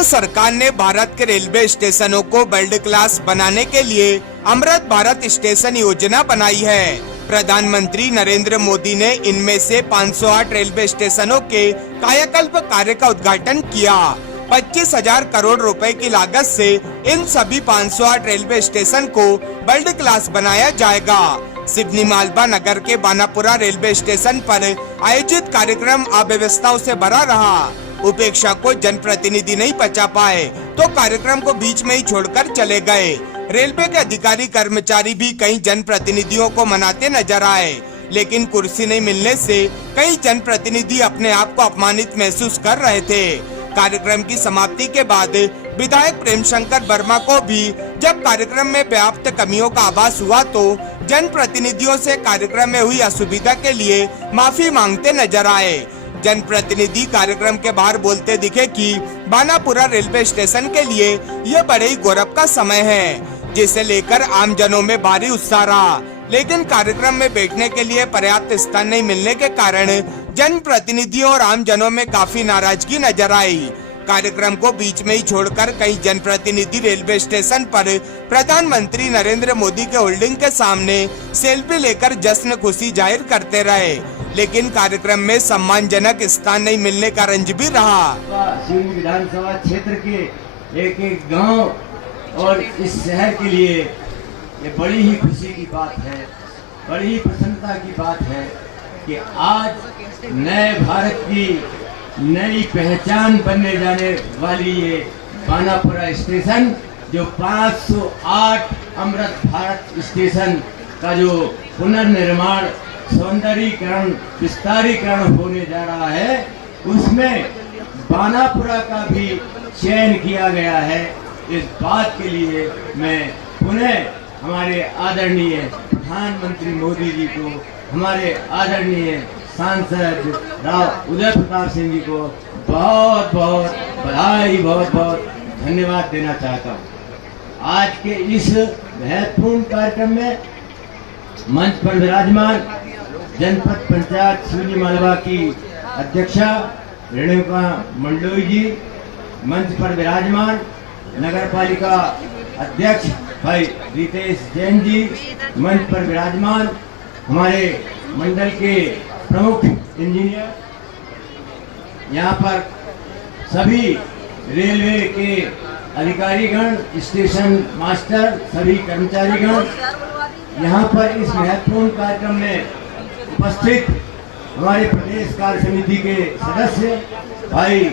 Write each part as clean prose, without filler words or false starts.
केंद्र सरकार ने भारत के रेलवे स्टेशनों को वर्ल्ड क्लास बनाने के लिए अमृत भारत स्टेशन योजना बनाई है। प्रधानमंत्री नरेंद्र मोदी ने इनमें से 508 रेलवे स्टेशनों के कायाकल्प कार्य का उद्घाटन किया। 25,000 करोड़ रुपए की लागत से इन सभी 508 रेलवे स्टेशन को वर्ल्ड क्लास बनाया जाएगा। सिवनी मालवा नगर के बानापुरा रेलवे स्टेशन पर आयोजित कार्यक्रम अव्यवस्थाओं से भरा रहा। उपेक्षा को जनप्रतिनिधि नहीं पचा पाए तो कार्यक्रम को बीच में ही छोड़कर चले गए। रेलवे के अधिकारी कर्मचारी भी कई जनप्रतिनिधियों को मनाते नजर आए, लेकिन कुर्सी नहीं मिलने से कई जनप्रतिनिधि अपने आप को अपमानित महसूस कर रहे थे। कार्यक्रम की समाप्ति के बाद विधायक प्रेम शंकर वर्मा को भी जब कार्यक्रम में व्याप्त कमियों का आभास हुआ तो जनप्रतिनिधियों से कार्यक्रम में हुई असुविधा के लिए माफी मांगते नजर आए। जनप्रतिनिधि कार्यक्रम के बाहर बोलते दिखे कि बानापुरा रेलवे स्टेशन के लिए यह बड़े ही गौरव का समय है, जिसे लेकर आमजनों में भारी उत्साह रहा, लेकिन कार्यक्रम में बैठने के लिए पर्याप्त स्थान नहीं मिलने के कारण जनप्रतिनिधियों और आमजनों में काफी नाराजगी नजर आई। कार्यक्रम को बीच में ही छोड़कर कई जनप्रतिनिधि रेलवे स्टेशन पर प्रधानमंत्री नरेंद्र मोदी के होल्डिंग के सामने सेल्फी लेकर जश्न खुशी जाहिर करते रहे, लेकिन कार्यक्रम में सम्मानजनक स्थान नहीं मिलने का रंज भी रहा। सिवनी विधानसभा क्षेत्र के एक एक गांव और इस शहर के लिए ये बड़ी ही खुशी की बात है, बड़ी ही प्रसन्नता की बात है कि आज नए भारत की नई पहचान बनने जाने वाली ये बानापुरा स्टेशन जो 508 अमृत भारत स्टेशन का जो पुनर्निर्माण सौंदर्यीकरण विस्तारीकरण होने जा रहा है, उसमें बानापुरा का भी चयन किया गया है। इस बात के लिए मैं पुनः हमारे आदरणीय प्रधानमंत्री मोदी जी को, हमारे आदरणीय सांसद राव उदय प्रताप सिंह जी को बहुत बहुत बधाई, बहुत बहुत धन्यवाद देना चाहता हूँ। आज के इस महत्वपूर्ण कार्यक्रम में मंच पर विराजमान जनपद पंचायत सिवनी मालवा की अध्यक्षा रेणुका मंडलोई जी, मंच पर विराजमान नगर पालिका अध्यक्ष भाई रितेश जैन जी, मंच पर विराजमान हमारे मंडल के प्रमुख इंजीनियर, यहाँ पर सभी रेलवे के अधिकारीगण, स्टेशन मास्टर, सभी कर्मचारीगण, यहाँ पर इस महत्वपूर्ण कार्यक्रम में उपस्थित हमारे प्रदेश कार्य समिति के सदस्य भाई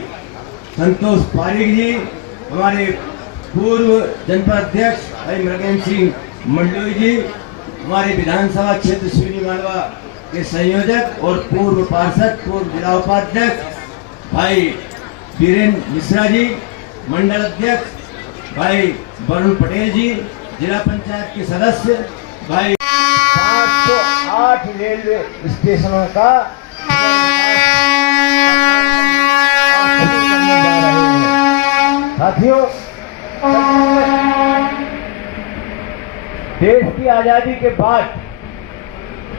संतोष पारिक जी, हमारे पूर्व जनपद अध्यक्ष भाई मृगेंद्र सिंह मंडलोई जी, हमारे विधानसभा क्षेत्र सिवनी मालवा के संयोजक और पूर्व पार्षद, पूर्व जिला उपाध्यक्ष भाई वीरेंद्र मिश्रा जी, मंडल अध्यक्ष भाई वरुण पटेल जी, जिला पंचायत के सदस्य भाई 508 रेलवे स्टेशनों का साथियों, देश की आजादी के बाद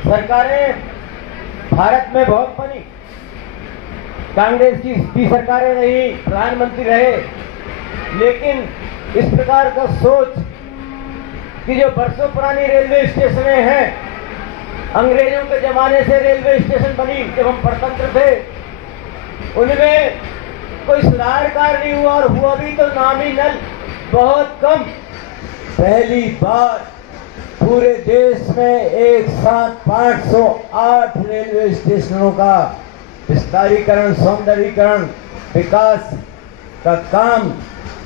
सरकारें भारत में बहुत बनी, कांग्रेस की सरकारें रही, प्रधानमंत्री रहे, लेकिन इस प्रकार का सोच कि जो बरसों पुरानी रेलवे स्टेशनें हैं, अंग्रेजों के जमाने से रेलवे स्टेशन बनी, जब हम परतंत्र थे, उनमें कोई सुधार कार्य नहीं हुआ और हुआ भी तो नॉमिनल, बहुत कम। पहली बार पूरे देश में एक साथ 508 रेलवे स्टेशनों का विस्तारीकरण, सौंदर्यीकरण, विकास का काम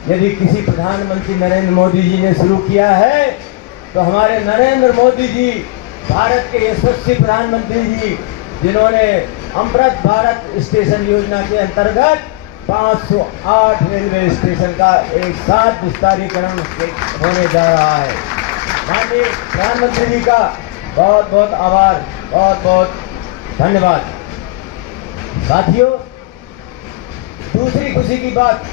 यदि किसी प्रधानमंत्री नरेंद्र मोदी जी ने शुरू किया है तो हमारे नरेंद्र मोदी जी, भारत के यशस्वी प्रधानमंत्री जी, जिन्होंने अमृत भारत स्टेशन योजना के अंतर्गत 508 रेलवे स्टेशन का एक साथ विस्तारीकरण होने जा रहा है। माननीय प्रधानमंत्री जी का बहुत बहुत आभार, बहुत बहुत धन्यवाद। साथियों, दूसरी खुशी की बात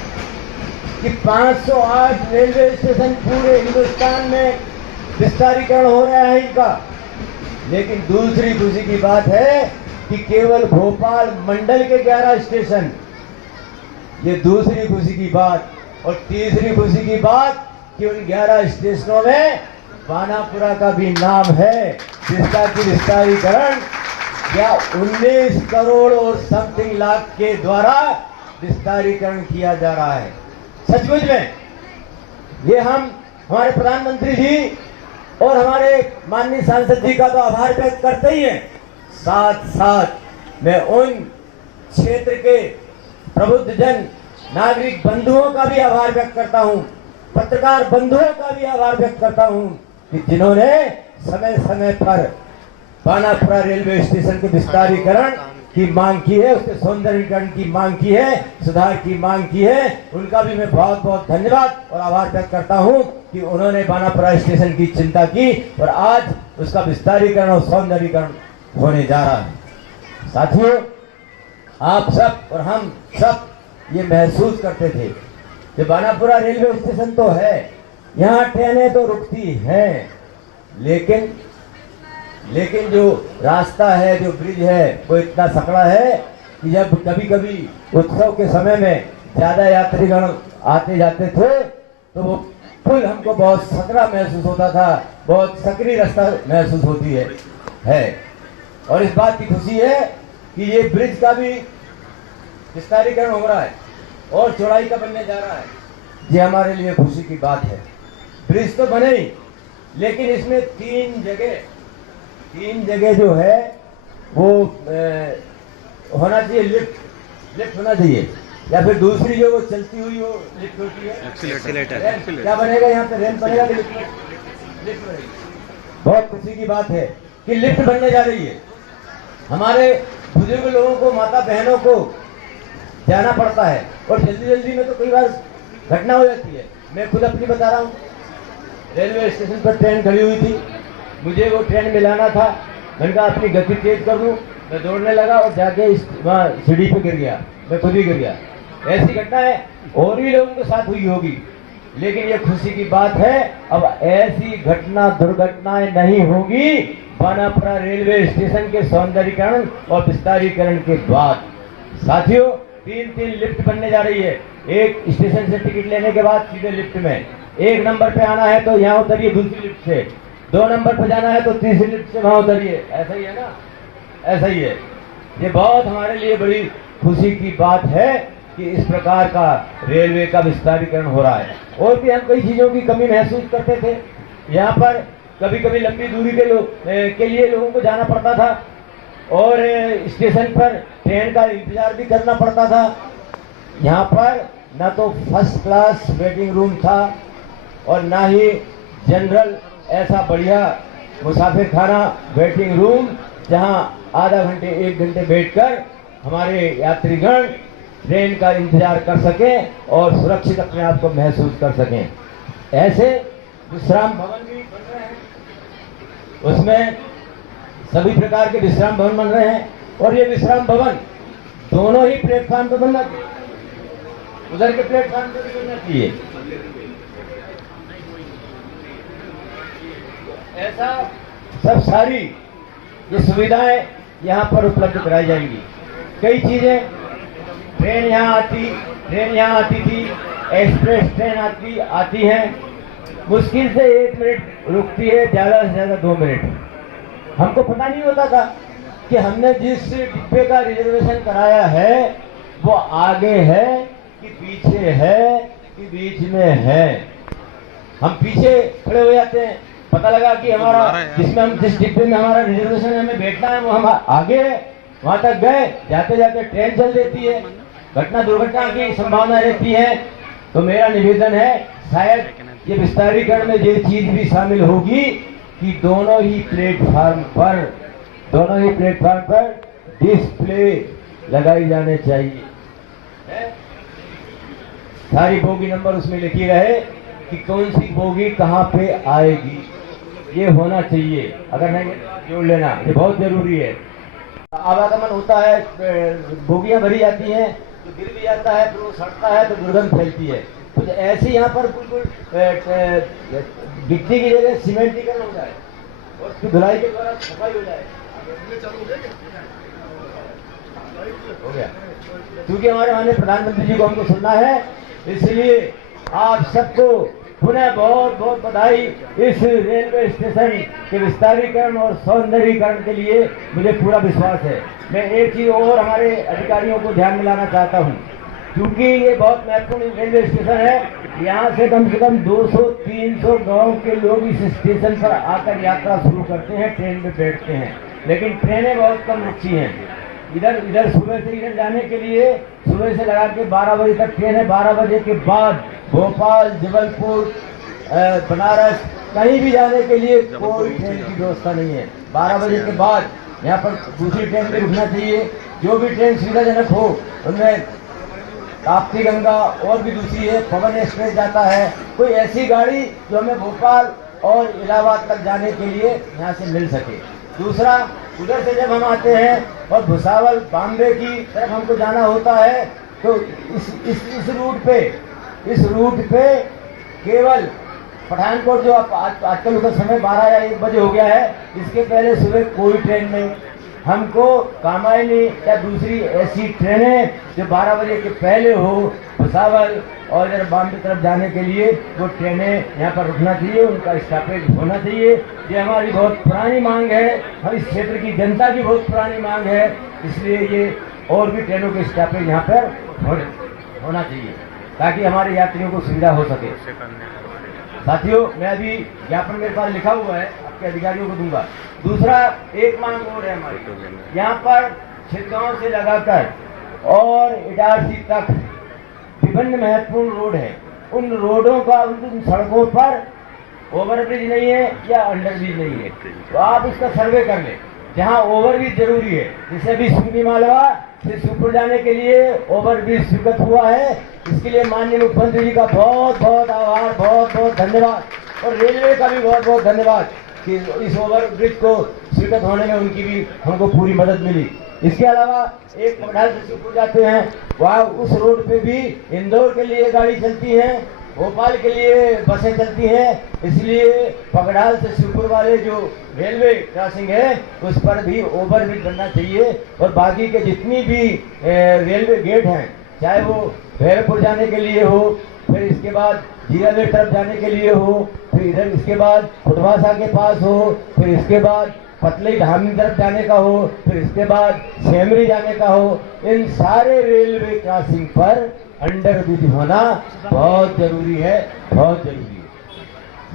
कि 508 रेलवे स्टेशन पूरे हिंदुस्तान में विस्तारीकरण हो रहा है इनका, लेकिन दूसरी खुशी की बात है कि केवल भोपाल मंडल के 11 स्टेशन, ये दूसरी खुशी की बात और तीसरी खुशी की बात कि उन 11 स्टेशनों में बानापुरा का भी नाम है, जिसका कि विस्तारीकरण क्या 19 करोड़ और समथिंग लाख के द्वारा विस्तारीकरण किया जा रहा है। सचमुच में ये हम हमारे प्रधानमंत्री जी और हमारे माननीय सांसद जी का तो आभार व्यक्त करते ही हैं, साथ साथ मैं उन क्षेत्र के प्रबुद्ध जन नागरिक बंधुओं का भी आभार व्यक्त करता हूं, पत्रकार बंधुओं का भी आभार व्यक्त करता हूं कि जिन्होंने समय समय पर बानापुरा रेलवे स्टेशन के विस्तारीकरण की मांग की है, उसके सौंदर्यीकरण की मांग की है, सुधार की मांग की है। उनका भी मैं बहुत बहुत धन्यवाद और आभार व्यक्त करता हूं कि उन्होंने बानापुरा स्टेशन की चिंता की और आज उसका विस्तारीकरण और सौंदर्यीकरण होने जा रहा है। साथियों, आप सब और हम सब ये महसूस करते थे कि बानापुरा रेलवे स्टेशन तो है, यहाँ ट्रेनें तो रुकती हैं, लेकिन जो रास्ता है, जो ब्रिज है, वो इतना सकड़ा है कि जब कभी कभी उत्सव के समय में ज्यादा यात्रीगण आते जाते थे तो वो पुल हमको बहुत सकड़ा महसूस होता था, बहुत सकरी रास्ता महसूस होती है। और इस बात की खुशी है कि ये ब्रिज का भी विस्तारीकरण हो रहा है और चौड़ाई का बनने जा रहा है। ये हमारे लिए खुशी की बात है। ब्रिज तो बने ही, लेकिन इसमें तीन जगह जो है वो होना चाहिए, लिफ्ट होना चाहिए, या फिर दूसरी जो वो चलती हुई वो लिफ्ट होती है, एक्सीलेटर। क्या बनेगा यहाँ पे? रैंप बनेगा कि लिफ्ट बनेगी? बहुत खुशी की बात है कि लिफ्ट बनने जा रही है। हमारे बुजुर्ग लोगों को, माता बहनों को जाना पड़ता है और जल्दी में तो कई बार घटना हो जाती है। मैं खुद अपनी बता रहा हूँ, रेलवे स्टेशन पर ट्रेन खड़ी हुई थी, मुझे वो ट्रेन मिलाना था, मैंने कहा अपनी गति तेज कर दूं, मैं दौड़ने लगा और जाके वहाँ सीढ़ी पे गिर गया, मैं खुद ही गिर गया। ऐसी घटनाएं और भी लोगों के साथ हुई होगी, लेकिन ये खुशी की बात है अब ऐसी दुर्घटनाएं नहीं होगी बानापुरा रेलवे स्टेशन के सौंदर्यीकरण और विस्तारीकरण के बाद। साथियों, तीन लिफ्ट बनने जा रही है। एक स्टेशन से टिकट लेने के बाद सीधे लिफ्ट में, 1 नंबर पे आना है तो यहाँ उतरिए दूसरी लिफ्ट से, 2 नंबर पे जाना है तो तीसरी लिफ्ट से वहां उतरिए। ऐसा ही है ना? ऐसा ही है। ये बहुत हमारे लिए बड़ी खुशी की बात है कि इस प्रकार का रेलवे का विस्तारीकरण हो रहा है। और भी हम कई चीजों की कमी महसूस करते थे। यहाँ पर कभी कभी लंबी दूरी के लिए लोगों को जाना पड़ता था और स्टेशन पर ट्रेन का इंतजार भी करना पड़ता था। यहाँ पर न तो फर्स्ट क्लास वेटिंग रूम था और ना ही जनरल ऐसा बढ़िया मुसाफिर खाना वेटिंग रूम, जहां आधा घंटे 1 घंटे बैठकर हमारे यात्रीगण ट्रेन का इंतजार कर सकें और सुरक्षित अपने आप को महसूस कर सकें। ऐसे विश्राम भवन भी बन रहे हैं, उसमें सभी प्रकार के विश्राम भवन बन रहे हैं और ये विश्राम भवन दोनों ही प्लेटफॉर्म पर बनना चाहिए, उधर के प्लेटफॉर्म पर भी बनना चाहिए। ऐसा सब सारी ये सुविधाएं यहाँ पर उपलब्ध कराई जाएंगी। कई चीजें, ट्रेन यहाँ आती थी, एक्सप्रेस ट्रेन आती है, मुश्किल से 1 मिनट रुकती है, ज्यादा से ज्यादा 2 मिनट। हमको पता नहीं होता था कि हमने जिस डिब्बे का रिजर्वेशन कराया है वो आगे है कि पीछे है कि बीच में है। हम पीछे खड़े हो जाते हैं, पता लगा कि हमारा जिस डिब्बे में हमारा रिजर्वेशन हमें बैठना है वो हम आगे है, वहां तक गए, जाते जाते ट्रेन चल देती है, दुर्घटना की संभावना रहती है। तो मेरा निवेदन है, शायद ये विस्तारीकरण में ये चीज भी शामिल होगी कि दोनों ही प्लेटफार्म पर डिस्प्ले लगाई जाने चाहिए। सारी बोगी नंबर उसमें लिखी रहे कि कौन सी बोगी कहाँ पे आएगी, ये होना चाहिए। अगर नहीं जोड़ लेना, ये बहुत जरूरी है। आवागमन होता है, बोगियां भरी जाती हैं तो गिर भी जाता है, फिर वो सड़ता है तो दुर्गंध फैलती है। तो ऐसे यहाँ पर बिल्कुल गिट्टी की जगह सीमेंटीकरण हो जाए और उसकी धुलाई के द्वारा सफाई हो जाए। हो गया, क्योंकि हमारे माननीय प्रधानमंत्री जी को हमको सुनना है, इसलिए आप सबको पुनः बहुत बहुत बधाई। इस रेलवे स्टेशन के विस्तारीकरण और सौंदर्यीकरण के लिए मुझे पूरा विश्वास है। मैं एक चीज और हमारे अधिकारियों को ध्यान में लाना चाहता हूँ, क्योंकि ये बहुत महत्वपूर्ण रेलवे स्टेशन है। यहाँ से कम 200-300 गांव के लोग इस स्टेशन पर आकर यात्रा शुरू करते हैं, ट्रेन में बैठते हैं, लेकिन ट्रेनें बहुत कम रुकती हैं। इधर सुबह से इधर जाने के लिए सुबह से लगा के 12 बजे तक ट्रेन है। 12 बजे के बाद भोपाल, जबलपुर, बनारस कहीं भी जाने के लिए कोई ट्रेन की व्यवस्था नहीं है। 12 बजे के बाद यहाँ पर दूसरी ट्रेन भी रुकना चाहिए। जो भी ट्रेन सुविधाजनक हो उनमें ताप्ती गंगा और भी दूसरी है, पवन एक्सप्रेस जाता है। कोई ऐसी गाड़ी जो हमें भोपाल और इलाहाबाद तक जाने के लिए यहाँ से मिल सके। दूसरा, उधर से जब हम आते हैं और भुसावल, बॉम्बे की तरफ हमको जाना होता है, तो इस रूट पे केवल पठानकोट जो आजकल का समय 12 या 1 बजे हो गया है, इसके पहले सुबह कोई ट्रेन नहीं। हमको कामायनी या दूसरी ऐसी ट्रेनें जो 12 बजे के पहले हो भुसावल और इधर बॉम्बे तरफ जाने के लिए, वो ट्रेनें यहाँ पर रुकना चाहिए, उनका स्टॉपेज होना चाहिए। ये हमारी बहुत पुरानी मांग है, हम इस क्षेत्र की जनता की बहुत पुरानी मांग है, इसलिए ये और भी ट्रेनों के स्टॉपेज यहाँ पर होना चाहिए ताकि हमारे यात्रियों को सुविधा हो सके। साथियों, मैं अभी ज्ञापन मेरे पास लिखा हुआ है, आपके अधिकारियों को दूंगा। दूसरा एक मांग और है हमारी, यहाँ पर छिदगांव से लगाकर और इटारसी तक विभिन्न महत्वपूर्ण रोड है। उन रोडों का, उन सड़कों पर ओवरब्रिज नहीं है या अंडरब्रिज नहीं है, तो आप इसका सर्वे कर लें। जहाँ ओवरब्रिज जरूरी है, जैसे अभी सुन्नी मालवा से शिवपुर जाने के लिए ओवरब्रिज स्वीकृत हुआ है, इसके लिए माननीय मुख्यमंत्री जी का बहुत बहुत आभार, बहुत बहुत धन्यवाद, और रेलवे का भी बहुत बहुत धन्यवाद कि इस ओवरब्रिज को स्वीकृत होने में उनकी भी हमको पूरी मदद मिली। इसके अलावा एक पगडाल से शिवपुर जाते हैं, वहाँ उस रोड पे भी इंदौर के लिए गाड़ी चलती है, भोपाल के लिए बसें चलती हैं, इसलिए पगडाल से शिवपुर वाले जो रेलवे क्रॉसिंग है उस पर भी ओवरब्रिज बनना चाहिए। और बाकी के जितनी भी रेलवे गेट हैं, चाहे वो भैरवपुर जाने के लिए हो, फिर इसके बाद जीरादेव तरफ जाने के लिए हो, फिर इधर इसके बाद फुटवासा के पास हो, फिर इसके बाद पतली धामी तरफ जाने का हो, फिर इसके बाद सेमरी जाने का हो, इन सारे रेलवे क्रॉसिंग पर अंडरब्रिज होना बहुत जरूरी है, बहुत जरूरी है।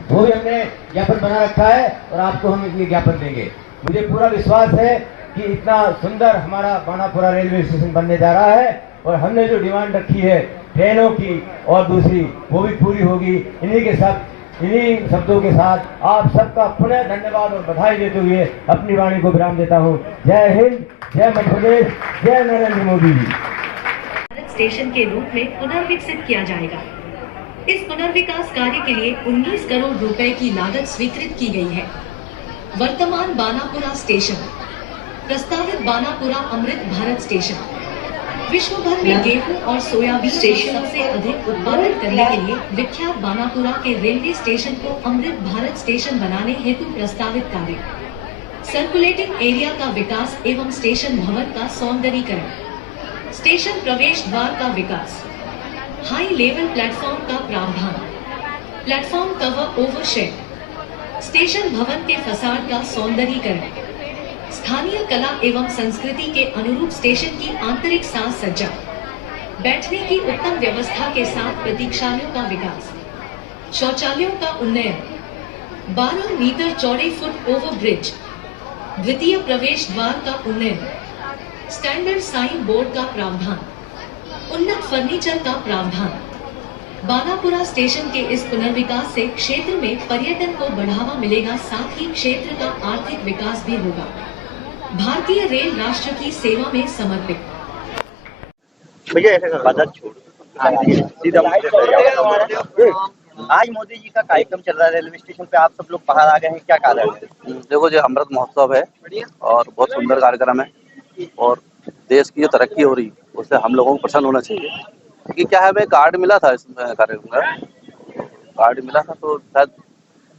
वो भी हमने ज्ञापन बना रखा है और आपको हम ये ज्ञापन देंगे। मुझे पूरा विश्वास है कि इतना सुंदर हमारा बानापुरा रेलवे स्टेशन बनने जा रहा है और हमने जो डिमांड रखी है ट्रेनों की और दूसरी, वो भी पूरी होगी। इन्हीं शब्दों के साथ आप सबका पुनः धन्यवाद और बधाई देते हुए अपनी वाणी को विराम देता हूँ। जय हिंद, जय मध्य प्रदेश, जय नरेंद्र मोदी जी। भारत स्टेशन के रूप में पुनर्विकसित किया जाएगा। इस पुनर्विकास कार्य के लिए 19 करोड़ रुपए की लागत स्वीकृत की गई है। वर्तमान बानापुरा स्टेशन, प्रस्तावित बानापुरा अमृत भारत स्टेशन, विश्व भर में गेहूं और सोयाबीन स्टेशनों से अधिक उत्पादन करने के लिए विख्यात बानापुरा के रेलवे स्टेशन को अमृत भारत स्टेशन बनाने हेतु प्रस्तावित कार्य, सर्कुलेटिंग एरिया का विकास एवं स्टेशन भवन का सौंदर्यीकरण, स्टेशन प्रवेश द्वार का विकास, हाई लेवल प्लेटफॉर्म का प्रावधान, प्लेटफॉर्म कवर ओवरशेड, स्टेशन भवन के फसाड का सौंदर्यीकरण, स्थानीय कला एवं संस्कृति के अनुरूप स्टेशन की आंतरिक साज सज्जा, बैठने की उत्तम व्यवस्था के साथ प्रतीक्षालयों का विकास, शौचालयों का उन्नयन, 12 मीटर चौड़े फुट ओवर ब्रिज, द्वितीय प्रवेश द्वार का उन्नयन, स्टैंडर्ड साइन बोर्ड का प्रावधान, उन्नत फर्नीचर का प्रावधान। बानापुरा स्टेशन के इस पुनर्विकास से क्षेत्र में पर्यटन को बढ़ावा मिलेगा, साथ ही क्षेत्र का आर्थिक विकास भी होगा। भारतीय रेल राष्ट्र की सेवा में समर्पित। भैया ऐसे कर बजट छोड़ सीधा आज मोदी जी का कार्यक्रम चल रहा है रेलवे स्टेशन पे, आप सब लोग बाहर आ गए हैं, क्या कारण है? देखो, जो अमृत महोत्सव है और बहुत सुंदर कार्यक्रम है और देश की जो तरक्की हो रही है उससे हम लोगों को प्रसन्न होना चाहिए। क्योंकि क्या है, हमें कार्ड मिला था इस कार्यक्रम का, कार्ड मिला था तो शायद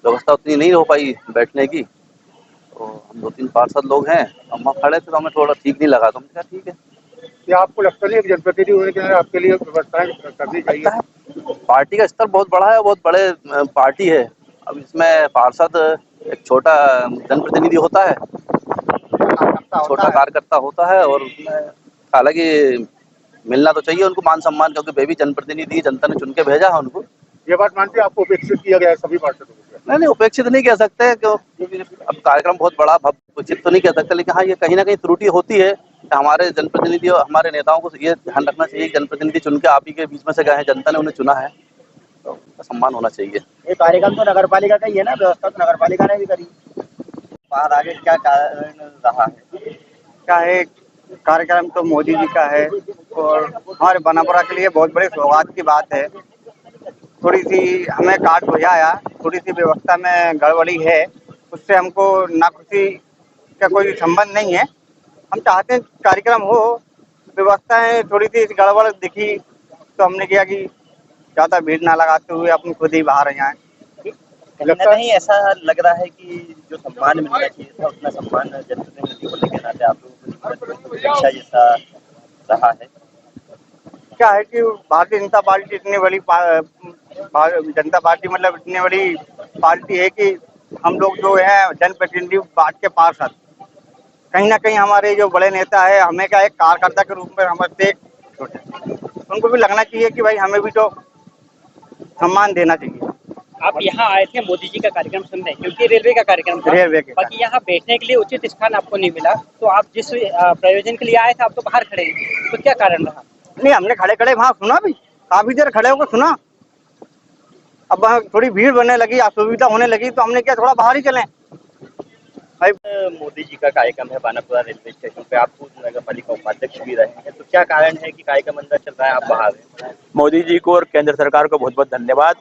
व्यवस्था उतनी नहीं हो पाई बैठने की, तो हम 2-3 पार्षद लोग हैं, हम वहाँ खड़े थे तो हमें थोड़ा ठीक नहीं लगा, तो हम क्या ठीक है। क्या आपको लगता नहीं है कि जनप्रतिनिधि होने के नाते आपके लिए व्यवस्थाएं करनी चाहिए? पार्टी का स्तर बहुत बड़ा है, बहुत बड़े पार्टी है। अब इसमें पार्षद एक छोटा जनप्रतिनिधि होता है, छोटा कार्यकर्ता होता है, और उसमें हालांकि मिलना तो चाहिए उनको मान सम्मान, क्योंकि वे भी जनप्रतिनिधि, जनता ने चुन के भेजा है उनको। ये बात मानते हैं आपको उपेक्षित किया गया है सभी पार्षदों को? नहीं, उपेक्षित नहीं कह सकते, क्योंकि अब कार्यक्रम बहुत बड़ा, उचित तो नहीं कह सकते, लेकिन हाँ ये कहीं ना कहीं त्रुटि होती है। हमारे जनप्रतिनिधि और हमारे नेताओं को ये ध्यान रखना चाहिए कि जनप्रतिनिधि चुन के आप ही के बीच में से गए हैं, जनता ने उन्हें चुना है, तो उनका सम्मान होना चाहिए। ये कार्यक्रम तो नगर पालिका का ही है ना, व्यवस्था तो नगर पालिका ने भी करी। बाहर आगे क्या कारण रहा है? का है कार्यक्रम तो मोदी जी का है और हमारे बनापुरा के लिए बहुत बड़ी सौगात की बात है। थोड़ी सी हमें कार्ड बुझाया, थोड़ी सी व्यवस्था में गड़बड़ी है, उससे हमको नाखुशी का कोई संबंध नहीं है। हम चाहते हैं कार्यक्रम हो, व्यवस्थाएं थोड़ी सी गड़बड़ दिखी तो हमने किया कि ज़्यादा भीड़ ना लगाते हुए अपन खुद ही बाहर जाएं। कहीं ना कहीं ऐसा लग रहा है कि जो सम्मान मिलना चाहिए था उतना सम्मान जनप्रतिनिधि होने के नाते आप लोगों को परीक्षा जैसा रहा है। क्या है कि भारतीय जनता पार्टी इतनी बड़ी जनता पार्टी मतलब इतनी बड़ी पार्टी है कि हम लोग जो है जनप्रतिनिधि बात के पार्षद, कहीं ना कहीं हमारे जो बड़े नेता है हमें क्या एक कार्यकर्ता के रूप में समझते, उनको भी लगना चाहिए कि भाई हमें भी तो सम्मान देना चाहिए। आप यहाँ आए थे मोदी जी का कार्यक्रम सुनने, क्योंकि रेलवे का कार्यक्रम था, रेलवे के बाकी यहाँ बैठने के लिए उचित स्थान आपको नहीं मिला, तो आप जिस प्रयोजन के लिए आए थे आप तो बाहर खड़े हैं, तो क्या कारण रहा? नहीं, हमने खड़े खड़े वहाँ सुना भी, काफी देर खड़े होकर सुना। अब वहाँ थोड़ी भीड़ बनने लगी, असुविधा होने लगी, तो हमने क्या थोड़ा बाहर ही चलें। भाई मोदी जी का कार्यक्रम है बानापुरा रेलवे स्टेशन पे, आप खुद नगर पालिका उपाध्यक्ष भी रहे हैं, तो क्या कारण है कि कार्यक्रम अंदर चल रहा है आप बाहर हैं? मोदी जी को और केंद्र सरकार को बहुत बहुत धन्यवाद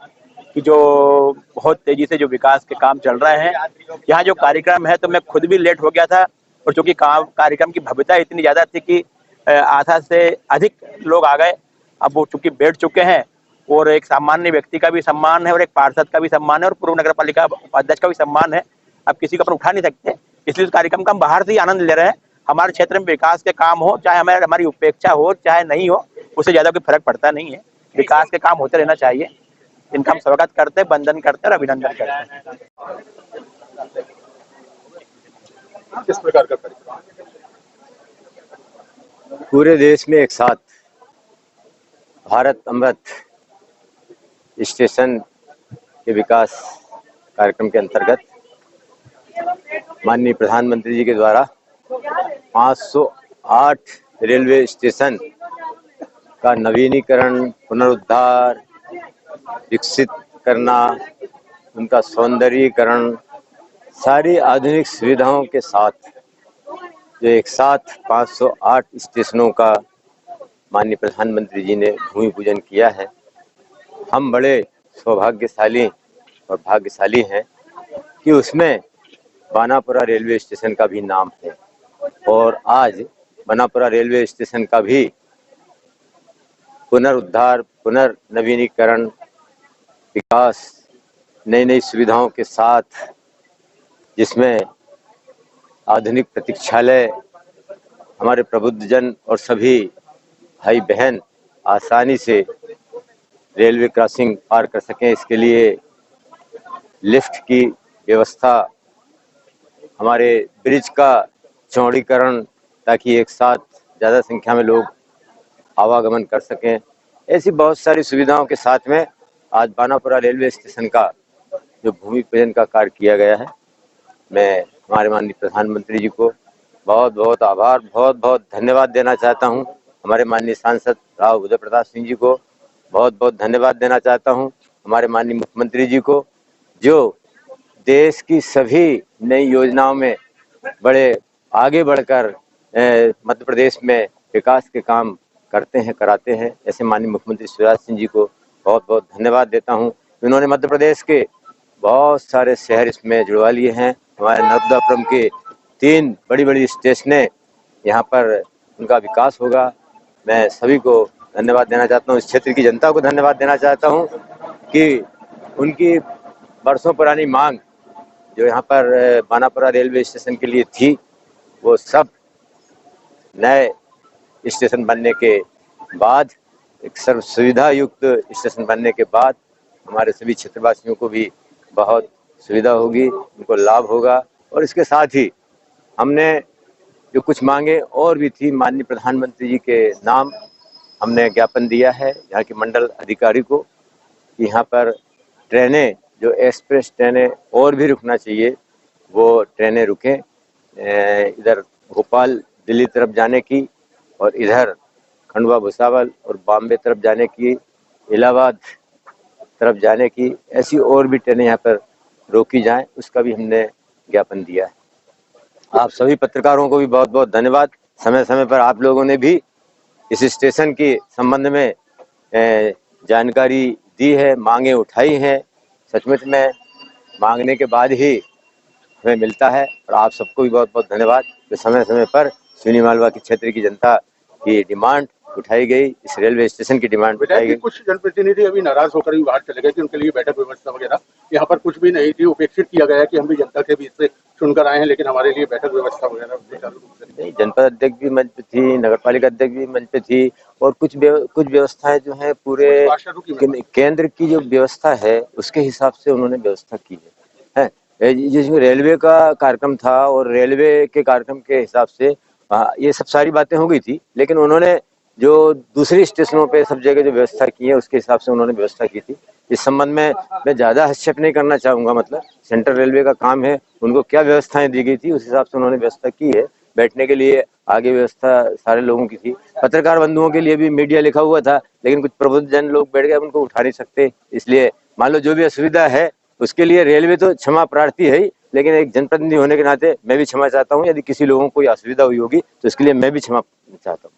कि जो बहुत तेजी से जो विकास के काम चल रहे हैं। यहाँ जो कार्यक्रम है तो मैं खुद भी लेट हो गया था, और चूंकि कार्यक्रम की भव्यता इतनी ज्यादा थी कि आधा से अधिक लोग आ गए। अब वो चूंकि बैठ चुके हैं, और एक सामान्य व्यक्ति का भी सम्मान है, और एक पार्षद का भी सम्मान है, और पूर्व नगर पालिका उपाध्यक्ष का भी सम्मान है। अब किसी को अपन उठा नहीं सकते, इसलिए इस कार्यक्रम का हम बाहर से ही आनंद ले रहे हैं। हमारे क्षेत्र में विकास के काम हो, चाहे हमारी उपेक्षा हो चाहे नहीं हो, उससे ज्यादा कोई फर्क पड़ता नहीं है। विकास के काम होते रहना चाहिए, इनका हम स्वागत करते हैं, वंदन करते हैं और अभिनंदन करते हैं। किस प्रकार का कार्यक्रम? पूरे देश में एक साथ भारत अमृत स्टेशन के विकास कार्यक्रम के अंतर्गत माननीय प्रधानमंत्री जी के द्वारा 508 रेलवे स्टेशन का नवीनीकरण, पुनरुद्धार, विकसित करना, उनका सौंदर्यीकरण, सारी आधुनिक सुविधाओं के साथ जो एक साथ 508 स्टेशनों का माननीय प्रधानमंत्री जी ने भूमि पूजन किया है। हम बड़े सौभाग्यशाली और भाग्यशाली हैं कि उसमें बानापुरा रेलवे स्टेशन का भी नाम है, और आज बानापुरा रेलवे स्टेशन का भी पुनरुद्धार, पुनर्नवीनीकरण, विकास, नई नई सुविधाओं के साथ, जिसमें आधुनिक प्रतीक्षालय, हमारे प्रबुद्धजन और सभी भाई बहन आसानी से रेलवे क्रॉसिंग पार कर सकें, इसके लिए लिफ्ट की व्यवस्था, हमारे ब्रिज का चौड़ीकरण ताकि एक साथ ज़्यादा संख्या में लोग आवागमन कर सकें, ऐसी बहुत सारी सुविधाओं के साथ में आज बानापुरा रेलवे स्टेशन का जो भूमि पूजन का कार्य किया गया है। मैं हमारे माननीय प्रधानमंत्री जी को बहुत बहुत आभार, बहुत बहुत धन्यवाद देना चाहता हूं। हमारे माननीय सांसद राव उदय प्रताप सिंह जी को बहुत बहुत धन्यवाद देना चाहता हूं। हमारे माननीय मुख्यमंत्री जी को, जो देश की सभी नई योजनाओं में बड़े आगे बढ़कर मध्य प्रदेश में विकास के काम करते हैं, कराते हैं। ऐसे माननीय मुख्यमंत्री शिवराज सिंह जी को बहुत बहुत धन्यवाद देता हूं। इन्होंने मध्य प्रदेश के बहुत सारे शहर इसमें जुड़वा लिए हैं। हमारे नर्मदापुरम के 3 बड़ी बड़ी स्टेशनें, यहाँ पर उनका विकास होगा। मैं सभी को धन्यवाद देना चाहता हूँ, इस क्षेत्र की जनता को धन्यवाद देना चाहता हूँ कि उनकी बरसों पुरानी मांग जो यहाँ पर बानापुरा रेलवे स्टेशन के लिए थी, वो सब नए स्टेशन बनने के बाद एक सर्व सुविधा युक्त स्टेशन बनने के बाद हमारे सभी क्षेत्रवासियों को भी बहुत सुविधा होगी, उनको लाभ होगा। और इसके साथ ही हमने जो कुछ मांगे और भी थी, माननीय प्रधानमंत्री जी के नाम हमने ज्ञापन दिया है यहाँ के मंडल अधिकारी को कि यहाँ पर ट्रेनें, जो एक्सप्रेस ट्रेनें और भी रुकना चाहिए वो ट्रेनें रुकें। इधर भोपाल दिल्ली तरफ जाने की और इधर खंडवा भुसावल और बॉम्बे तरफ जाने की, इलाहाबाद तरफ जाने की, ऐसी और भी ट्रेनें यहाँ पर रोकी जाएं, उसका भी हमने ज्ञापन दिया है। आप सभी पत्रकारों को भी बहुत बहुत धन्यवाद। समय समय पर आप लोगों ने भी इस स्टेशन के संबंध में जानकारी दी है, मांगे उठाई हैं। सचमुच में मांगने के बाद ही हमें मिलता है और आप सबको भी बहुत बहुत धन्यवाद। तो समय समय पर सिवनी मालवा के क्षेत्र की जनता की डिमांड उठाई गई, इस रेलवे स्टेशन की डिमांड उठाई गई। कुछ जनप्रतिनिधि अभी नाराज होकर भी बाहर चले गए कि उनके लिए बैठक व्यवस्था वगैरह यहाँ पर कुछ भी नहीं थी, उपेक्षित किया गया कि हम भी जनता के बीच से सुनकर आए हैं, लेकिन हमारे लिए बैठक व्यवस्था वगैरह चालू नहीं। जनपद अध्यक्ष भी मंच पे थी, नगर पालिका अध्यक्ष भी मंच पे थी और कुछ व्यवस्थाएं जो है पूरे केंद्र की जो व्यवस्था है उसके हिसाब से उन्होंने व्यवस्था की है। जिसमें रेलवे का कार्यक्रम था और रेलवे के कार्यक्रम के हिसाब से ये सब सारी बातें हो गई थी, लेकिन उन्होंने जो दूसरी स्टेशनों पे सब जगह जो व्यवस्था की है उसके हिसाब से उन्होंने व्यवस्था की थी। इस संबंध में मैं ज्यादा हस्तक्षेप नहीं करना चाहूंगा, मतलब सेंट्रल रेलवे का काम है, उनको क्या व्यवस्थाएं दी गई थी उस हिसाब से उन्होंने व्यवस्था की है। बैठने के लिए आगे व्यवस्था सारे लोगों की थी, पत्रकार बंधुओं के लिए भी मीडिया लिखा हुआ था, लेकिन कुछ प्रबुद्ध जन लोग बैठ गए, उनको उठा नहीं सकते। इसलिए मान लो जो भी असुविधा है उसके लिए रेलवे तो क्षमा प्रार्थी है ही, लेकिन एक जनप्रतिनिधि होने के नाते मैं भी क्षमा चाहता हूँ। यदि किसी लोगों को कोई असुविधा हुई होगी तो इसके लिए मैं भी क्षमा चाहता हूँ।